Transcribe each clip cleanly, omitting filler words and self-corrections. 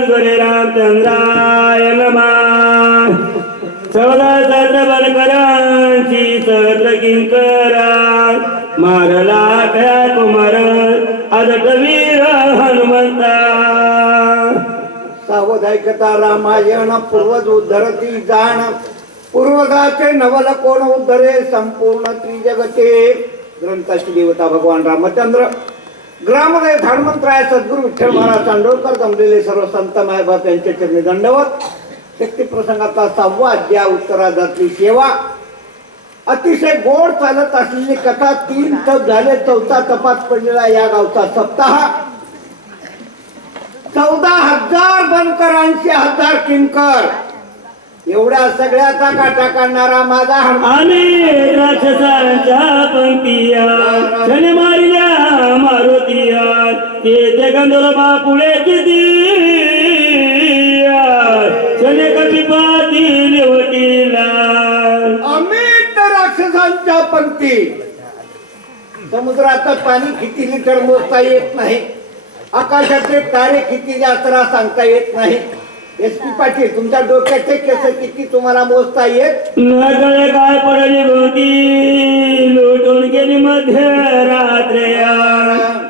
घरे रामचंद्राय नमः. 14 सहस्र बनकरांची सहस्र किंकरा मारला कया कुमार आदट वीर हनुमंता. सावधायकता रामायण पूर्वज उद्धरती जाण पूर्वजाचे नवल कोण उद्धरे संपूर्ण त्रिजगते. ग्रंथाची देवता भगवान रामचंद्र. ग्रामदेव हनुमंतराय सद्गुरू विठ्ठल महाराज चांडोळकर जमलेले सर्व संत मायबाप यांच्या चरणी दंडवत. शक्ती प्रसंगाचा 6वा अध्याय उत्तरार्धातली सेवा. अतिशय गोड चालत असलेली कथा 3 तप झाले. 4था तपास पडलेला या गावचा सप्ताह. 14,000 बनकर 80,000 किंकर एवढ्या सगळ्याचा काटा काढणारा माझा आम्ही राक्षसांच्या पंक्तिया क्षण मारिल्या मारुतिया ते गंधर्वा पुढे किती क्षण कपिपातील वटीला. अमित राक्षसांच्या पंक्ती. समुद्राचं पाणी किती लिटर मोजता येत नाही. आकाशातले तारे किती जास्तरा सांगता येत नाही. SP पाटील तुमच्या डोक्याचे केस किती तुम्हाला मोजता येत नगळे काय पडली भोवती लुटून गेली मध्य रात्र्या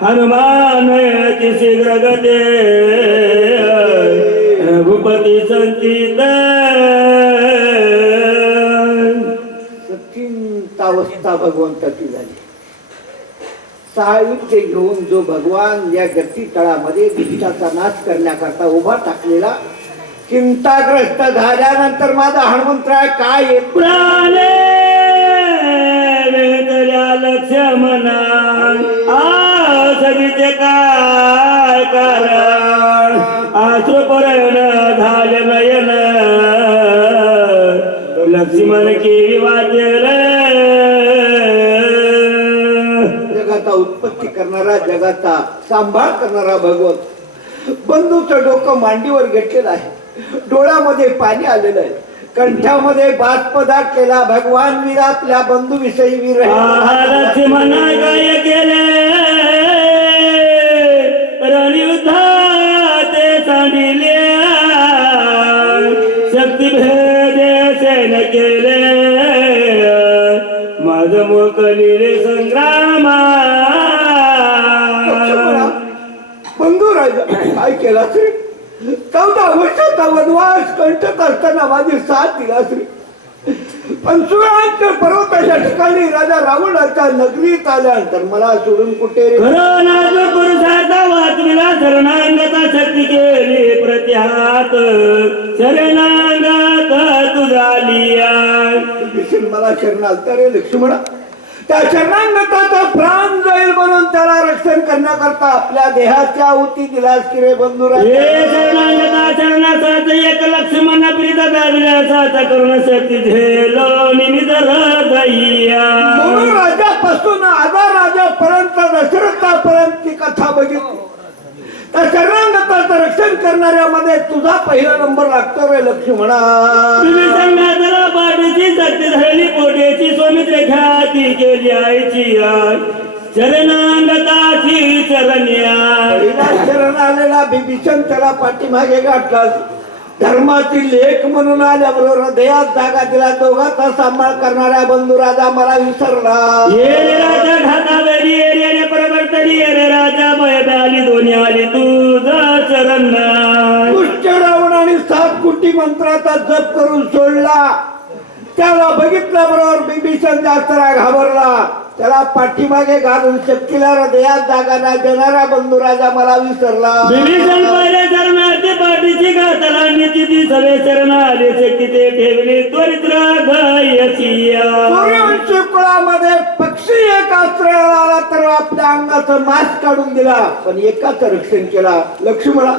हनुमान शीघ्र गते रघुपती संचित. सचिंत अवस्था भगवंताची झाली. साहित्य घेऊन जो भगवान या गती तळामध्ये दुष्टाचा नाश करण्याकरता उभा टाकलेला चिंताग्रस्त झाल्यानंतर माझा हनुमंतराय काय प्राणे लक्ष्मणा सगळीचे काय कारण आश्रुपरण झाले नयन लक्ष्मण केवी वाचेल. जगाचा उत्पत्ती करणारा जगाचा सांभाळ करणारा भगवत बंधूचं डोकं मांडीवर घेतलेलं आहे. डोळ्यामध्ये पाणी आलेलं आहे. कंठामध्ये बाष्पदाट केला. भगवान वीर आपल्या बंधू विषयी वीर लक्ष्मण काय केले रणयुद्धात सांडिले शक्ती भेदेसेन केले माझ मोकलिले संग्रामा. बंधू राजा काय केला श्री. 14 वर्षाचा वनवास कंटक असताना माझी साथ दिला श्री. पंचुळांच्या पर्वताच्या ठिकाणी राजा रावणाच्या नगरीत आल्यानंतर मला सोडून कुठे पुरुषाचा वाचविला शरणांगता शक्ती केली प्रतिहात शरणांगत तुझालिया. मला शरण आलता रे लक्ष्मणा. त्या शरणांगताचा प्राण जाईल म्हणून त्याला रक्षण करण्याकरता आपल्या देहाच्या आहुती दिलास की रे बंधुरा. शरणांगता शरणाचा एक लक्ष्मण प्रीत विलासाचा करुण शक्ती झेलो निमित हृदया. म्हणून राजापासून आधा राजापर्यंत दशरथापर्यंत ती कथा बघितली. त्या शरणांगताचं रक्षण करणाऱ्यामध्ये तुझा पहिला नंबर लागतो रे लक्ष्मणा. पाठीची शक्ती धरली पोटेची स्वामित्रे ख्याती केली आईची शरणांगताची चरण्या. शरण आलेला बिभीषण त्याला पाठीमागे गाठला. धर्माची लेख म्हणून आल्याबरोबर हृदयात जागा दिला. दोघांचा सांभाळ करणाऱ्या बंधू राजा मला विसरला. राजा ढाकावेरी येणे परवर्तनी रे राजा भय आली दोन्ही आली तुझा चरण. दुष्ट रावण आणि 7 कोटी मंत्राचा जप करून सोडला. त्याला बघितल्याबरोबर बिभीषण जास्त घाबरला. त्याला पाठीमागे घालून शक्तीला हृदयात जागा न देणारा बंधू राजा मला विसरला. विभीषण पहिले शरणार्थी पाठीची घातला निती सवे शरण आले शक्ती ते ठेवले त्वरित सूर्यवंशी कुळामध्ये पक्षी एक आश्रयाला आला तर आपल्या अंगाचं मांस काढून दिला पण एकाच रक्षण केला. लक्ष्मणा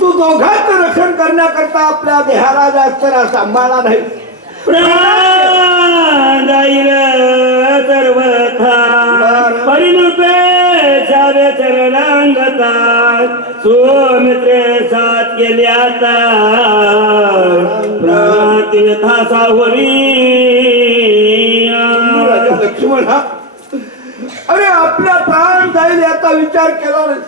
तू दोघांचं रक्षण करण्याकरता आपल्या देहाला जास्त सांभाळला नाही. सर्वथा परिणुपे छावे चरणांगता सोमित्रे साथ केले आता प्रातिथा सावरी. लक्ष्मण अरे आपला प्राण जाईल याचा विचार केला नाही.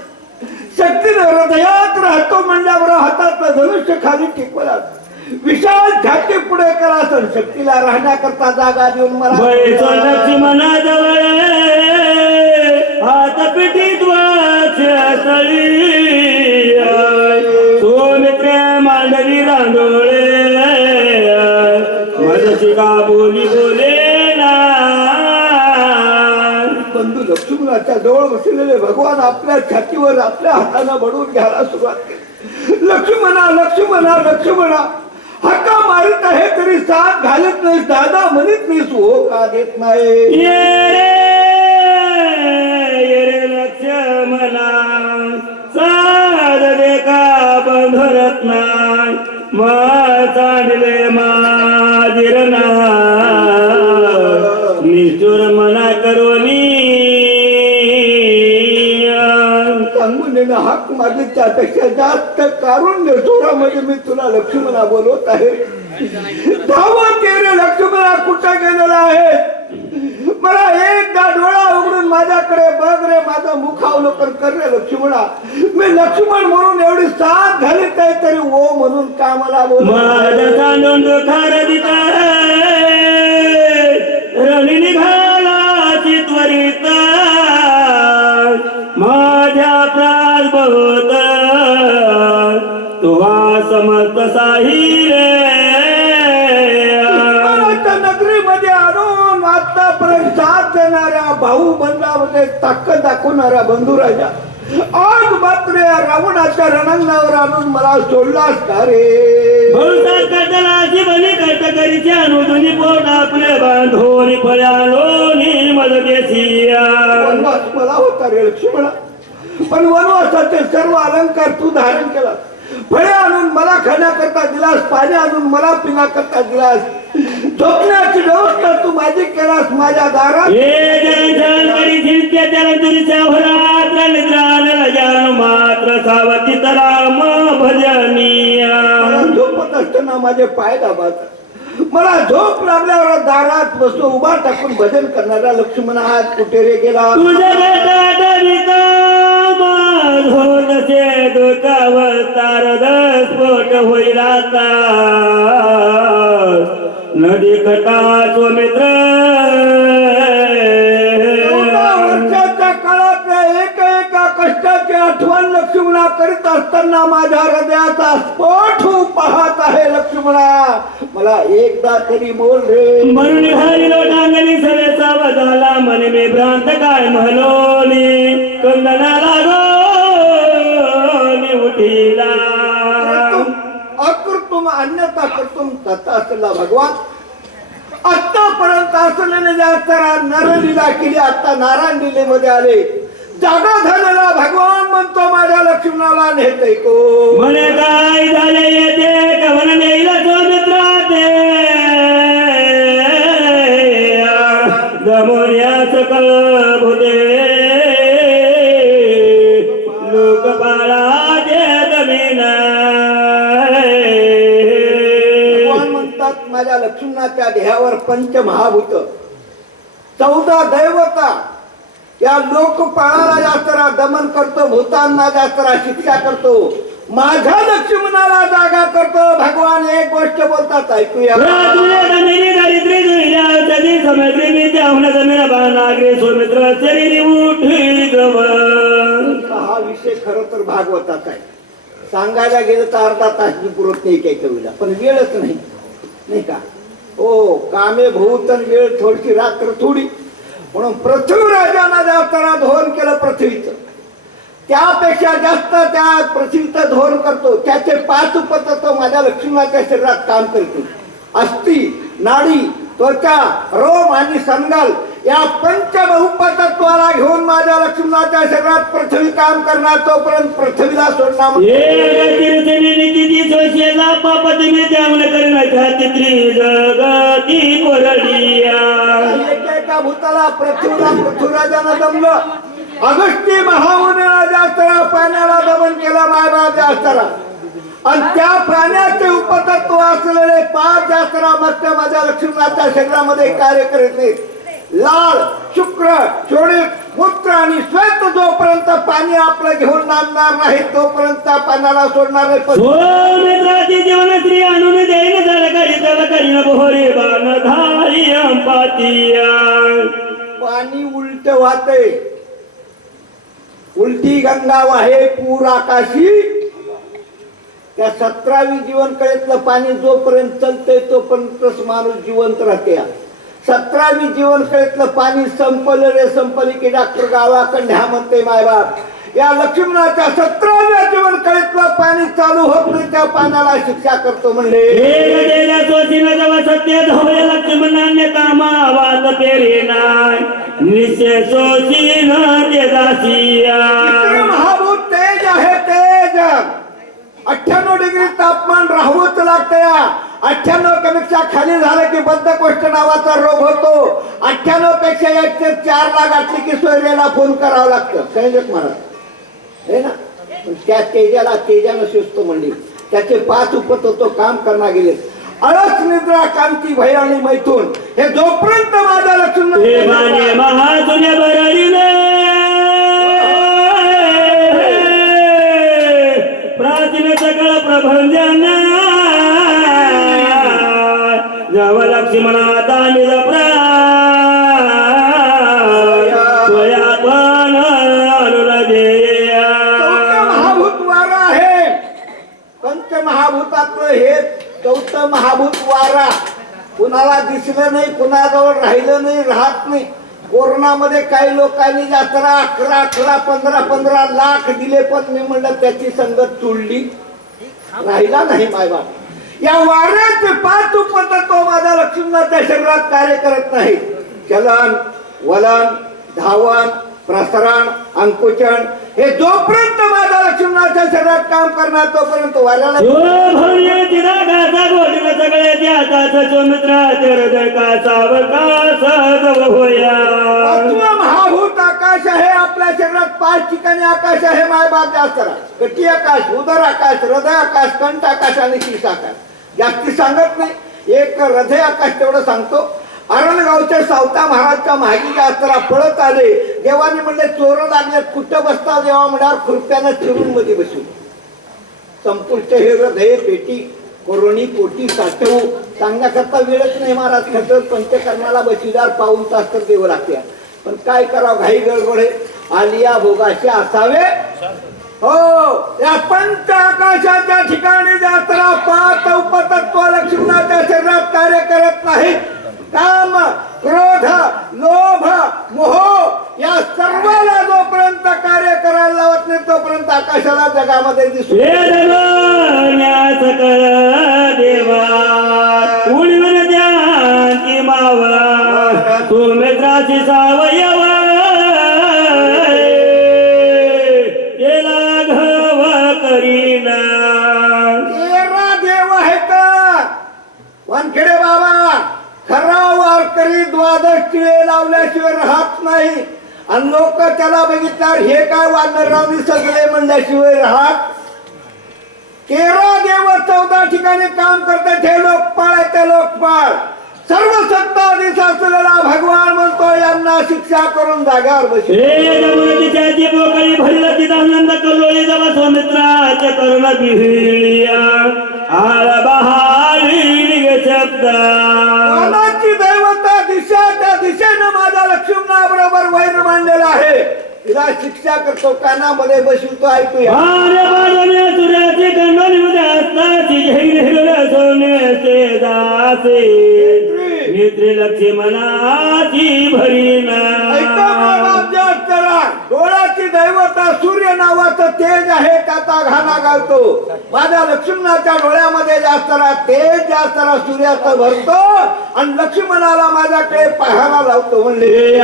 शक्तीने हृदयात राहतो म्हणल्यावर हातातलं धनुष्य खाली टिकवला विशाल छाती पुढे करा सण शक्तीला राहण्याकरता जागा देऊन मला बैसो लक्ष्मणाजवळ हात पिठीत वाचळी सौमित्रे मांडली रांडोळे मजशी का बोली बोलेला बंधू लक्ष्मणाच्या जवळ बसलेले भगवान आपल्या छातीवर आपल्या हाताने बडवून घ्यायला सुरुवात केली लक्ष्मणा लक्ष्मणा लक्ष्मणा हक्का मारित आहे तरी साथ घालत नाही दादा म्हणत नाहीस हो का देत नाही ये रे लक्ष्मणा साध दे का बंधरत्ना चांडले माझिरना निष्ठुर मना करोनी सांगून हाक मारली त्यापेक्षा जास्त कारुण्य जोरामध्ये मी तुला लक्ष्मणा बोलवत आहे धावा तेरे लक्ष्मणा कुठं गेलेला आहे मला एकदा डोळा उघडून माझ्याकडे बघ रे माझं मुखावलोकन कर रे लक्ष्मणा मी लक्ष्मण म्हणून एवढी साथ घालीत आहे तरी ओ म्हणून का मला बोल माझा तांडून दुखार दिता रणी निघाला चित्वरित माझ्या प्राण बहुत तुहा समर्थ साहिरे नगरीमध्ये आणून आतापर्यंत साथ देणाऱ्या भाऊ बंधामध्ये ताकद दाखवणाऱ्या बंधुराजा आज मात्र या रावणाच्या रणांगणावर आणून मला सोडलास का रे बहुतांश कटलाची बली कटकरीचे अनुदुनी पोट आपले बांधोनी फळ्यालोनी मददेसिया वनवास मला होता रे लक्ष्मणा पण वनवासाचे सर्व अलंकार तू धारण केला फळे आणून मला खाण्याकरता दिलास पाणी आणून मला पिण्याकरता दिलास झोपण्याची व्यवस्था तू माझी केलास माझ्या दारात हे जन करी झिरत्या जन तुरीच्या भरात निद्रान जान मात्र सावती तराम भजनिया मला झोपत असताना माझे पाय दाबात मला झोप लागल्यावर दारात बसतो उभा टाकून भजन करणारा लक्ष्मण आज कुठे रे गेला तुझ्या बेटा धोरचे दुखावर तारद स्फोट होईल आता नदी कटा स्वमित्र वर्षाच्या काळात एका कष्टाची आठवण लक्ष्मणा करीत असताना माझ्या हृदयाचा स्फोट होऊ पाहत आहे लक्ष्मणा मला एकदा तरी बोल रे म्हणून हरी लोटांगणी सवेचा बदला मन मे भ्रांत काय म्हणलोनी कंदना लागोनी उठीला अकृतुम अन्यथा कर्तुम तथा असला भगवान आतापर्यंत असलेले जास्तरा नरलीला केली आता नारायण लीलेमध्ये आले जागा झालेला भगवान म्हणतो माझ्या लक्ष्मणाला नेते को म्हणे काय झाले येते कवन नेला तो मित्रा ते गमोर्या सकल भूते लोकपाळा जे जमीना भगवान म्हणतात माझ्या लक्ष्मणाच्या देहावर पंचमहाभूत 14 दैवता या लोकपाळाला जास्तरा दमन करतो भूतांना जास्तरा शिक्षा करतो माझ्या लक्ष्मणाला जागा करतो भगवान एक गोष्ट बोलतात ऐकूया हा विषय खर तर भागवतात आहे सांगायला गेलं तर अर्धा तास पुरत नाही काही कवीला पण वेळच नाही का हो कामे भूतन वेळ थोडीशी रात्र थोडी म्हणून पृथ्वीराजांना जास्तरा धोरण केलं पृथ्वीचं त्यापेक्षा जास्त त्या पृथ्वीचं धोरण करतो त्याचे 5 उपतत्व माझ्या लक्ष्मणाच्या शरीरात काम करतो अस्थि नाडी त्वचा रोम आणि संगाल या पंचबहुपतत्वाला घेऊन माझ्या लक्ष्मणाच्या शरीरात पृथ्वी काम करणार तोपर्यंत पृथ्वीला सोडणार एका भूताला पृथ्वीराजानं दमलं अगस्ती महामुनीला जास्तरा पाण्याला दमन केला महाराज जास्तरा आणि त्या प्राण्याचे उपतत्व असलेले 5 जास्तरा मत्स्य माझ्या लक्ष्मणाच्या शरीरामध्ये कार्य करीत नाहीत लाल, शुक्र, शोणित, मूत्र आणि श्वेत जोपर्यंत पाणी आपलं घेऊन नांदणार नाही तोपर्यंत पाण्याला सोडणार नाही. पण मित्राची जीवन श्री आणून देईन जल करीन बोरे बाण धारी अंपातिया. पाणी उलट वाहते, उलटी गंगा वाहे पूर आकाशी. त्या 17वी जीवन कळेतलं पाणी जोपर्यंत चलतंय तोपर्यंतच माणूस जिवंत राहते. 17वी जीवन कळेतलं पाणी संपलं रे संपली की डॉक्टर गावाकडे ह्या म्हणते मायबाप. या लक्ष्मणाच्या 17व्या जीवन कळेतलं पाणी चालू होत नाही त्या पाण्याला शिक्षा करतो म्हणले. सत्य धवय लक्ष्मणान्य कामा वाद पेरे नाय निश्चय सोशीन ते दासिया. महाभूत तेज आहे तेज. 98 डिग्री तापमान राहूच लागतं. 98 पेक्षा खाली झालं की बद्धकोष्ठ नावाचा रोग होतो. 98 पेक्षा 104 ला गाठली की सोयऱ्याला फोन करावं लागतं. संयोजक महाराज हे ना. त्या तेजाला तेजानं शिजतो म्हणली. त्याचे 5 उपतत्व काम करणार गेले. अलस निद्रा कांती भय आणि मैथून हे जोपर्यंत माझा लक्ष्मण महाजुने बरळीले प्राचीन सकळ प्रभंजन जव लक्ष्मणाता निजप्रा स्वयापन अनुरजेया. महाभूत वारा आहे. पंचमहाभूतातलं हे 4थं महाभूत वारा. कुणाला दिसलं नाही, कुणाजवळ राहिलं नाही, राहत नाही. कोरोनामध्ये काही लोकांनी यात्रा 11 15 लाख दिले पण मी म्हणलं त्याची संगत चुडली राहिला नाही मायबाप. या वाऱ्याचे 5 उपतत्व माझ्या लक्ष्मणाच्या शरीरात कार्य करत नाही. चलन, वलन, धावन, प्रसरण, अंकुचन हे जोपर्यंत माझ्या लक्ष्मणाच्या शरीरात काम करणार तोपर्यंत वाऱ्याला महाभूत आकाश आहे. आपल्या शरीरात 5 ठिकाणी आकाश आहे मायबाप. जास्त कटी आकाश, उदर आकाश, हृदय आकाश, कंठ आकाश आणि शीर्ष आकाश. जास्ती सांगत नाही. एक हृदय आकाश तेवढं सांगतो. अरणगावच्या सावता महाराजच्या मागे यात्रा पळत आले. देवाने म्हणले चोर लागले कुठं बसता देवा म्हणावर खुरप्यानं चिरून मध्ये बसू. संपुष्ट हे हृदय पेटी कोरोनी पोटी साठवू सांगण्याकरता वेळच नाही महाराज. खतर पंचकर्माला बशीदार पाऊन तास तर देव लागते. पण काय करावं घाई गडबडे आलिया भोगाशी असावे. हो या पंच आकाशाच्या ठिकाणी यात्रा 5 उपतत्व लक्ष्मणाच्या शरीरात कार्य करत नाही. काम, क्रोध, लोभ, मोह या सर्वाला जोपर्यंत कार्य करायला लावत नाही तोपर्यंत आकाशाला जगामध्ये दिसू देवा उडवून द्या की मावा तू मित्राची सावयव केला घव करीना. 13 देव आहेत वानखेडे बाबा. खरा वारकरी 12 टिळे लावल्याशिवाय राहत नाही. आणि लोक त्याला बघितल्यावर हे काय वानररावनी सगळे म्हणल्याशिवाय राहत. 13 देव 14 ठिकाणी काम करतात. हे लोकपाळ आहे ते लोकपाळ. सर्व सत्ता आधीच असलेला भगवान म्हणतो यांना शिक्षा करून जाग्यावर बसले. भरला तिथं आनंद कल्लोळी जवा सौमित्राच्या करुण बिहिया आला बहाली शब्द. कोणाची दैवता दिशा त्या दिशेनं माझ्या लक्ष्मणाबरोबर वैर मांडलेला आहे. तिला शिक्षा करतो कानामध्ये बसवतो ऐकूया. सूर्याचे कंडोली उद्या असताची सोन्याचे दासे नेत्री लक्ष्मणाची भरीना. डोळ्याची दैवता सूर्य नावाचं तेज आहे त्याचा घाना घालतो. माझ्या लक्ष्मणाच्या डोळ्यामध्ये जास्त तेज जास्त सूर्याचं भरतो आणि लक्ष्मणाला माझ्याकडे पाहायला लावतो. म्हणले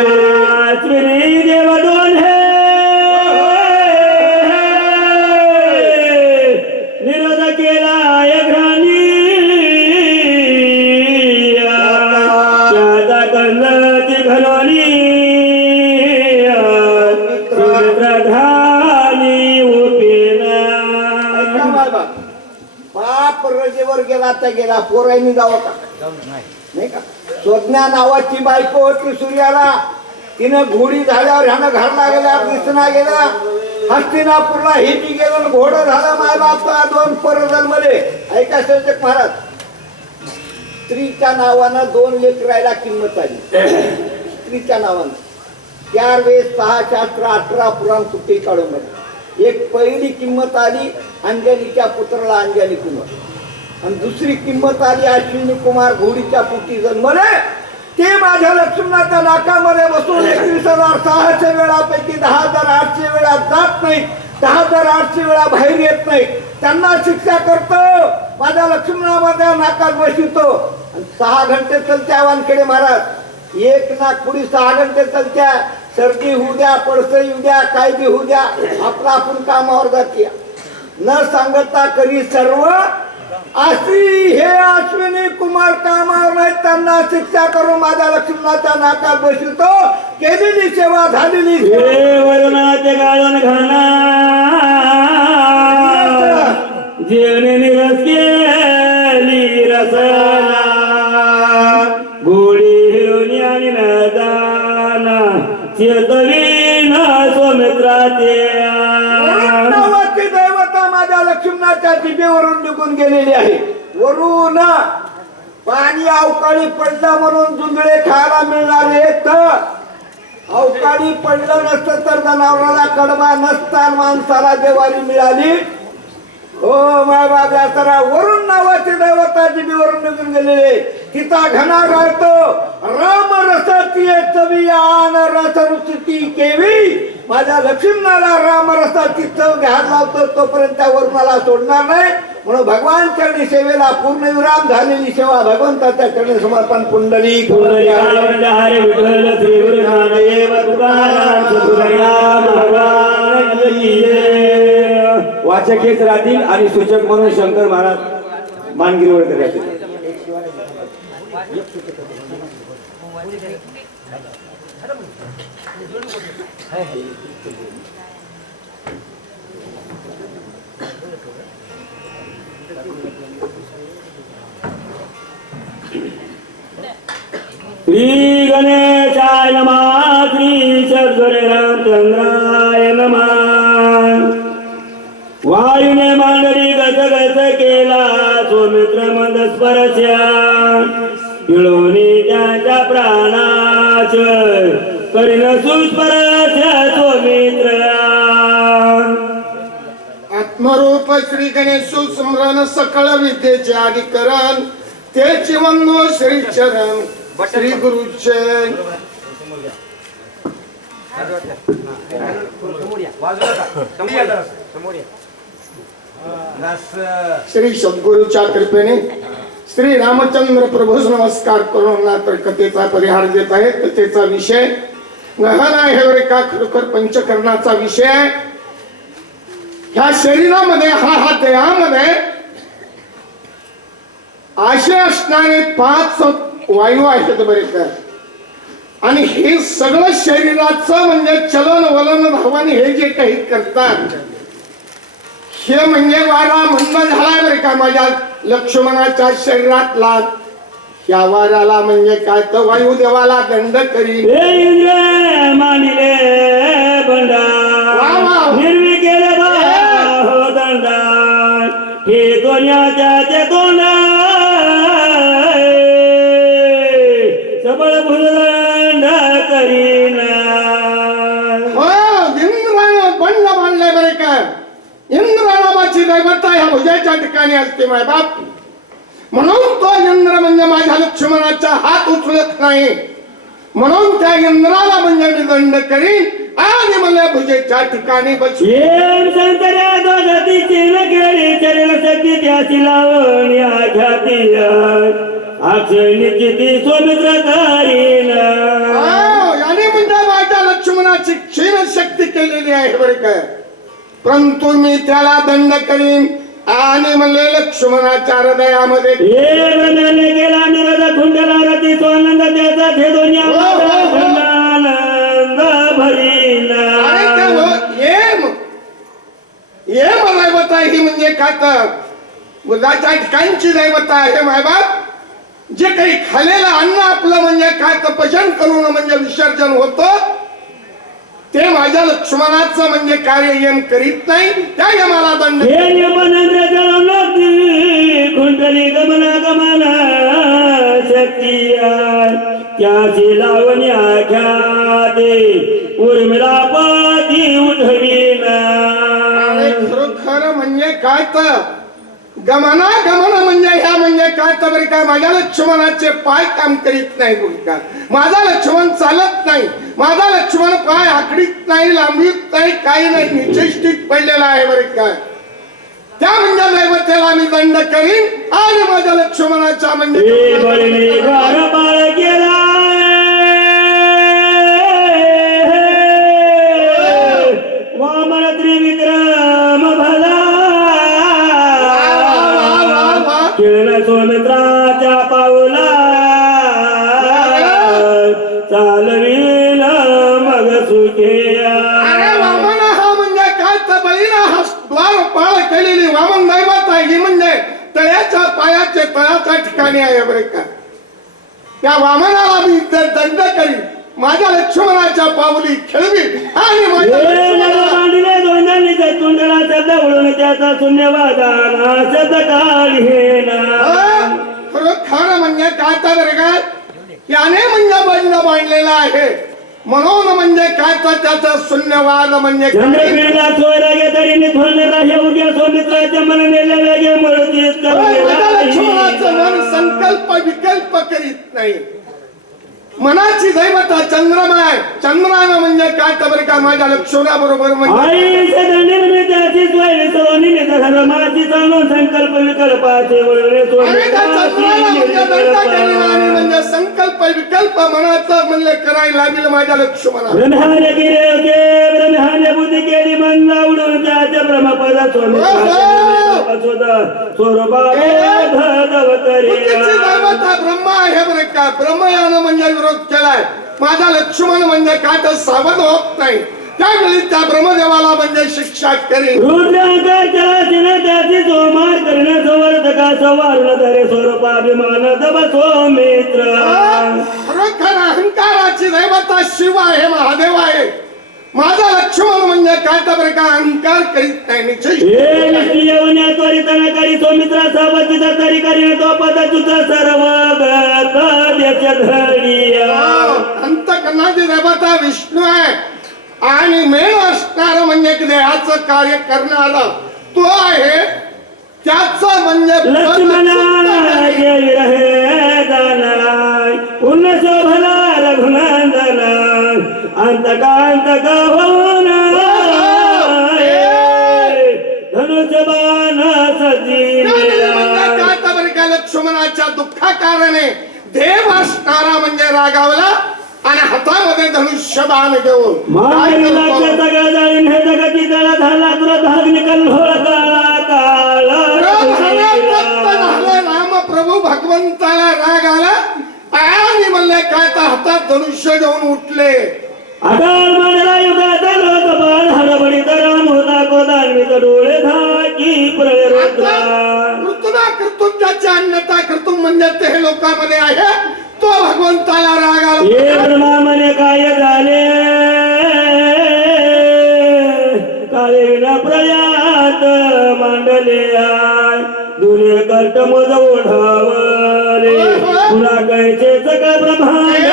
देव दोन हे निरोध केला घराणी कंदची घरोनी प्रधानी उपेना. बाप रजेवर गेला तर गेला पोरांनी जावं का नाही का. स्वज्ञा नावाची बायको होती सूर्याला. तिनं घोडी झाल्यावर ह्यानं घरला गेल्या दिसना गेल्या. हस्तिनापूरला हे बी गेलं घोडं झालं माय बापा 2 पर जन्मले. ऐका संजय महाराज, स्त्रीच्या नावानं 2 लेकरायला किंमत आली. स्त्रीच्या नावानं 4 वेद 6 शास्त्र 18 पुराण सुट्टी काढून बघा. एक पहिली किंमत आली अंजनीच्या पुत्राला अंजनी कुमार, आणि दुसरी किंमत आली अश्विनी कुमार घोडीच्या पोटी जन्मले. ते माझ्या लक्ष्मणाच्या नाकामध्ये बसून 21,600 वेळापैकी 10,800 वेळा जात नाही, 10,800 वेळा बाहेर येत नाही. त्यांना शिक्षा करतो, माझ्या लक्ष्मणामध्ये नाकात बसवतो. 6 घंटे चलत्या वानखेडे महाराज, एक नागपुडी 6 घंटे चलत्या. सर्दी होऊ द्या, पडसं येऊ द्या, काय बी होऊ द्या, आपला आपण कामावर जाते. न सांगता करी सर्व अशी हे अश्विनी कुमार कामावर नाही, त्यांना शिक्षा करून माझ्या लक्ष्मणाच्या नाकात बसवतो. केलेली सेवा झालेली वरुणाचे गाळण घाना जेवणे निरस केली रसना गोडी हिरोनी आणि नदाना चेतवीन सौमित्राचे दैवता माझ्या लक्ष्मणाच्या जिभेवरून निघून गेलेली आहे. वरून पाणी अवकाळी पडलं म्हणून जुंजळे खायला मिळणारे, तर अवकाळी पडलं नसतं तर जनावराला कडबा नसता, माणसाला जेवारी मिळाली. हो माय बाबा, तर वरून नावाचे दैवता जिभेवरून निघून गेलेले. तिचा घना गाळतो राम रसाची चवी आन रस रुचती केवी. माझ्या लक्ष्मणाला राम रसाची चव घ्यायला लावतो, तोपर्यंत त्यावर मला सोडणार नाही. म्हणून भगवान चरणी सेवेला पूर्ण विराम झालेली सेवा भगवंताच्या चरणी समर्पण. पुंडली हरे विठ्ठल श्री गुरु नामदेव तुकाराम सद्गुरुराम भगवान की जय. वाचक हेच राहतील आणि सूचक म्हणून शंकर महाराज मानगिरीवर करायचे. श्री गणेशाय नमः. श्री सद्गुरे रामचंद्राय नमः. वायुने मांडरी गज गज केला सौमित्र मंद स्पर्शा पिळवणी त्यांच्या प्राणाच करीन सुस्पर्श सौमित्र. आत्मरूप श्री गणेश स्मरण सकळ विद्येचे अधिकरण तेची वंदो श्री चरण श्री गुरुचे. श्री सद्गुरूच्या कृपेने श्री रामचंद्र प्रभूस नमस्कार करून नात्र कथेचा परिहार देत आहे. कथेचा विषय गहन आहे बरे का, खरोखर पंचकरणाचा विषय. ह्या शरीरामध्ये हा देहामध्ये असे असणारे 5 वायू आहेत बरे का, आणि हे सगळं शरीराचं म्हणजे चलन वलन धावन हे जे काही करतात हे म्हणजे वारा म्हणणं झालाय बरे का. माझ्या लक्ष्मणाच्या शरीरातला ह्या वाऱ्याला म्हणजे काय तर वायू देवाला दंड करी मानिले बंडा निर्वी केले हो दंडा हे दोन्याच्या तोंडा सबळ भुजदंड करीना. हो इंद्रानं बंड मानले बरे का. इंद्रानामाची दैवता ह्या भुजाच्या ठिकाणी असते माय बाप. म्हणून तो इंद्र म्हणजे माझ्या लक्ष्मणाचा हात उचलत नाही, म्हणून त्या इंद्राला म्हणजे मी दंड करीन आणि मला भुजेच्या ठिकाणी बसवेन. संतऱ्या दोघातीची नकेली चरण सती त्याची लावणी आघाती अक्षय निश्चिती सौमित्र करीना. याने म्हणजे माझ्या लक्ष्मणाची क्षीण शक्ती केलेली आहे बरे काय. परंतु मी त्याला दंड करीन आणि म्हणले लक्ष्मणाच्या हृदयामध्ये केला निरोध खुंडला रती सोनंद त्याचा हे दोन्ही आनंद भरीना. ये दैवता ही म्हणजे काय तर बुधाच्या ठिकाणची दैवता आहे माय बाप. जे काही खाल्लेलं अन्न आपलं म्हणजे काय तर पचन करून म्हणजे विसर्जन होतं, ते माझ्या लक्ष्मणाचं म्हणजे कार्य यम करीत नाही, त्या यमाला दंड. हे नियमनंद्राच्या लावणाती कुंडली गमना शक्ती त्याची लावणी आख्याते उर्मिला पाती उठवीना. अरे खरोखर म्हणजे काय तर गमन म्हणजे ह्या म्हणजे काय तर बरे काय माझ्या लक्ष्मणाचे पाय काम करीत नाही बरं का, माझा लक्ष्मण चालत नाही, माझा लक्ष्मण पाय आखडीत नाही, लांबीत नाही, काही नाही, निश्चित पडलेला आहे बरं काय. त्या म्हणजे दैवतेला मी दंड करीन आणि माझ्या लक्ष्मणाच्या म्हणजे बाळ केला वामन त्रिविक्रम भला किरण सोमित्राच्या पाऊला चालविल मग सुखेया. अरे वामन हा म्हणजे काय तर बळीला हा द्वारपाळ केलेली वामन दैवत आहे, ही म्हणजे तळ्याच्या पायाचे तळाच्या ठिकाणी आहे बरं का. त्या वामनाला मी दंड करीन, माझ्या लक्ष्मणाच्या पावली खेळवी आणि माझ्या बांधले दोन्ही तोंडला शब्द उडून त्याचा शून्यवादाना शब्द काढी खरं म्हणजे काय तर बरं काय, याने म्हणजे बंड बांधलेला आहे म्हणून म्हणजे काय तर त्याचा शून्यवाद म्हणजे चंद्रपिढीला सोयरा गे तरी निथोन राहे उद्या सोमित्राच्या मन नेले वेगे मुळतीत माझ्या लक्ष्मणाचं मन संकल्प विकल्प करीत नाही. मनाची दैवता चंद्रमा आहे, चंद्रानं म्हणजे काय तर बरं का माझ्या लक्ष्मणा बरोबर आईच्या दंडीने त्याची सोय विसरवणी धर्माची चालून संकल्प विकल्पाचे वळले म्हणजे संकल्प विकल्प मनाचा म्हणले करायला लागेल माझ्या लक्ष्मणा. ब्रह्माने केले ब्रह्माने बुद्धी केली मन उडून त्याच्या ब्रह्मपदा दैवता ब्रह्मा आहे बरं का. ब्रह्मयानं म्हणजे विरोध केलाय, माझा लक्ष्मण म्हणजे काय तर सावध होत नाही, त्यावेळी त्या ब्रह्मदेवाला म्हणजे शिक्षा करीन. त्याची सोमार करीन संवर्धका संवारण धरे स्वरूपाभिमान दब सौमित्र. खरोखर अहंकाराची दैवता शिव आहे, महादेव आहे. माझा लक्ष्मण म्हणजे काय तर बरं का अहंकार करीत नाही. त्वरितनकारी सौमित्रा सावचित तरी करीन तो पदच्युत सर्व अंतकरणाची देवता विष्णू आहे आणि मेळ असणार म्हणजे देहाचं कार्य करणारा तो आहे. त्याचं म्हणजे पुण्य शोभला रघुनंदन अंतकांतक होऊन धनुष्यबाण सजीला. लक्ष्मणाच्या दुःखा कारणे देव असणारा म्हणजे रागावला आणि हातामध्ये धनुष्यबाण घेऊन हे जगाची तळा झाला तुला धाग निकल राम प्रभू भगवंताला राग आला आणि म्हणले काय तर हातात धनुष्य घेऊन उठले. आकार मांडला युगाचा लोक बाण हडबडीत राम होता कोदान्वित डोळे धाकी प्रळय कर्तृत्वाची अन्यता कर्तुम म्हणजे ते लोकांमध्ये आहे, तो भगवंताला राग आला. ब्रह्माने काय झाले काळे विना प्रयात मांडले दुने कर्त मोज ओढावले पुन्हा कैचे सगळं ब्रह्मांड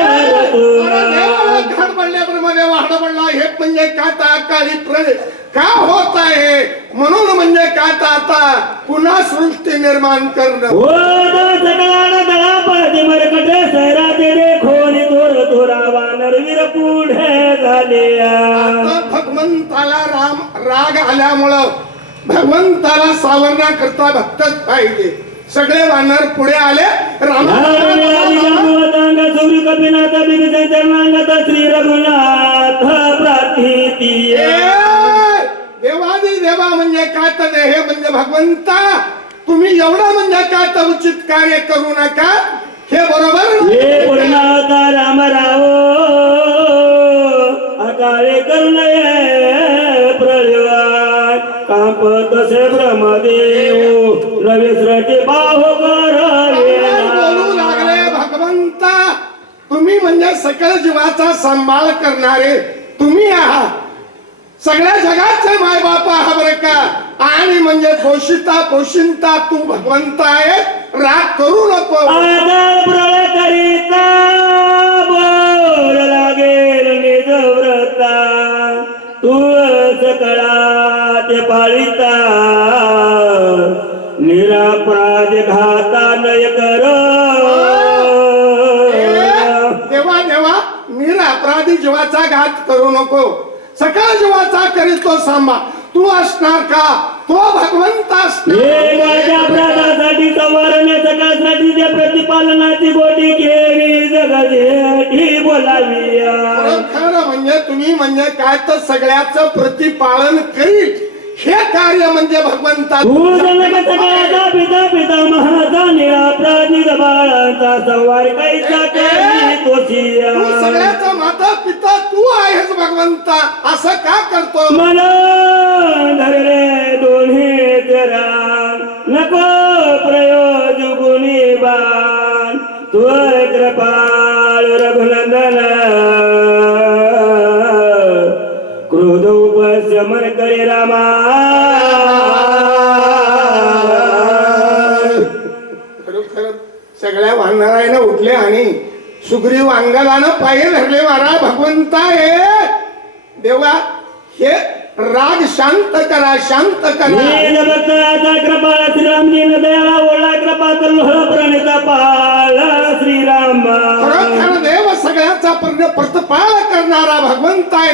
ब्रह्मदेव हाडबडला हे म्हणजे काय तर अकाली प्रलय का होत आहे म्हणून म्हणजे काय तर आता पुन्हा सृष्टी निर्माण करणं. हो सगळा दळा पाठी मरकटे सैरा तेरे खोली थोर थोरा वानर वीर पुढे झाले. भगवंताला राग आल्यामुळं भगवंताला सावरण्याकरता भक्तच पाहिजे. सगळे वानर पुढे आले. सूर्य कपिनाथ चरणांगत श्री रघुनाथ प्रार्थी देवादी देवा म्हणजे काय तर हे म्हणजे भगवंता तुम्ही एवढं म्हणजे काय तर उचित कार्य करू नका. हे बरोबर हे पूर्णावता राम राव अकाळे करुणय प्रळय कांप तसे ब्रह्मदेव नवे सृष्टी बाहो बोलू लागले तुम्ही म्हणजे सकल जीवाचा सांभाळ करणारे तुम्ही आहात. सगळ्या जगाचे माय बाप आहात बरं का. आणि म्हणजे पोषिता पोषिंता तू भगवंत आहे. राग करू नको. आदर प्रळ करिता बोल लागेल निज व्रता तुळस कळा ते पाळिता निरापराध घाता नय कर. देवा देवा निरपराधी जीवाचा घात करू नको. सकल जीवाचा करीतो सांभाळ तू असणार का. तो भगवंत असणार. हे माझ्या अपराधासाठी संवारण्याच्या काळासाठी त्या प्रतिपालनाची गोटी घेवी जगदेठी बोलावी. खरं म्हणजे तुम्ही म्हणजे काय तर सगळ्याचं प्रतिपालन करील हे कार्य म्हणजे भगवंता. तू जनक सगळ्याचा पिता पिता महाचा निरापराधी बाळाचा संवार कैसा करी तोची. तू सगळ्याचा माता पिता तू आहेस भगवंता. असं का करतो. मला धरले दोन्ही तेरा नको प्रयोज गुणी बाण तू कृपाळ रघुनंदन क्रोध उपशमन करे रामा. खरोखर सगळ्या वानरायनं उठले आणि सुग्रीव अंगालानं पाय धरले. मारा भगवंता हे देवा हे राग शांत करा शांत करा. भक्ताचा कृपाळ श्रीराम दीन दयाला ओळा कृपा कल्लोळ प्रणिता पाळ श्रीराम. खरोखर देव सगळ्याचा प्रतिपाळ करणारा भगवंत आहे.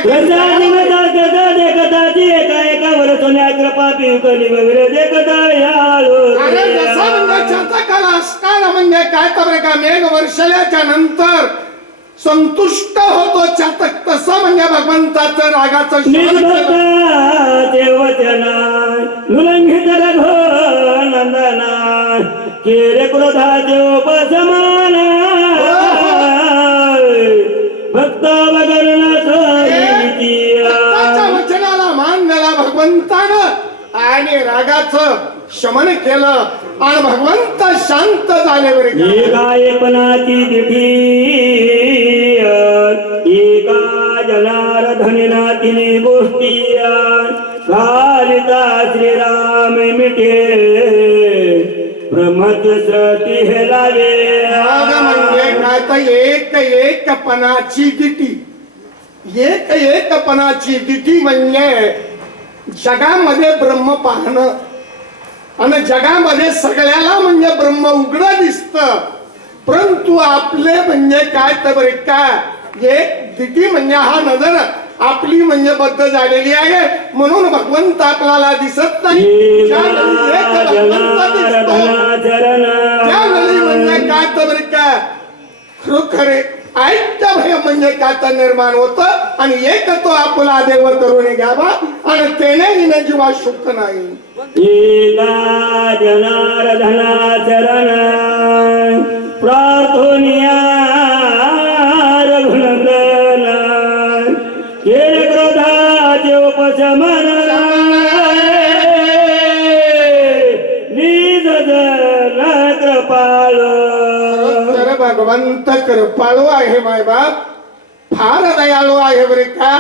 देखताची एका एकावर सोन्या कृपा पिवकली वगैरे देखता अरे जसा म्हणजे चातकाला असणार म्हणजे काय तर का मेघ वर्षल्याच्या नंतर संतुष्ट होतो चातक तसा म्हणजे भगवंताचं रागाचं देवचना नुलंघित रघो नंदना केरे क्रोधा देवोपसमान भक्त वगरण वचनाला मान दिला भगवंतानं आणि रागाचं शमन केलं आणि भगवंत शांत झाले. बरे एकाएपणाची दिठी एका जनार्दनीना तिने गोष्टी घालिता श्रीराम मिटे ब्रह्मच सृष्टी हे लावे. म्हणजे काय तर एक एकपणाची दिटी. एक एकपणाची दिटी म्हणजे जगामध्ये ब्रह्म पाहणं आणि जगामध्ये सगळ्याला म्हणजे ब्रह्म उघड दिसत परंतु आपले म्हणजे काय तर बरे काय एक दिटी म्हणजे हा नजर आपली म्हणजे बद्ध झालेली आहे म्हणून भगवंत आपल्याला दिसत नाही. त्यावेळी म्हणजे काय तर बरे काय खरोखरे ऐक्य भय म्हणजे काय तर निर्माण होत आणि एक तो आपला देव करून घ्यावा आणि त्याने हिने जीवा सुख नाही. एका जनार्दना चरण प्रार्थोनिया रघुनंदन केले क्रोधाचे उपशमन निज जन कृपाळ. भगवंत कृपाळू आहे माय बाप फार दयाळू आहे बरे का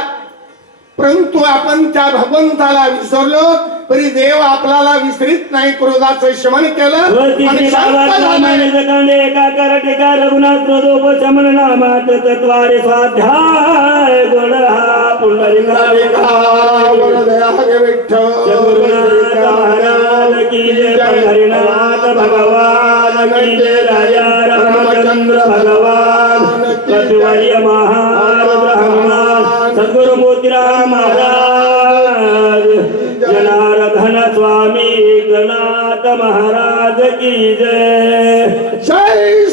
परंतु आपण त्या भगवंताला विसरलो तरी देव आपल्याला विसरित नाही. क्रोधाचं शमन केलं आणि शांत झालं. एका करटिका रघुनाथ क्रोधोपशमन नामात तत्वारे स्वाध्याय गुण हा पुंडलिका महाराज की जय. पंढरीनाथ भगवान की जय. राजा रामचंद्र भगवान कपिवर्य महारुद्र हनुमान सद्गुरु मोतीराम महाराज जनार्दन स्वामी एकनाथ महाराज की जय. जय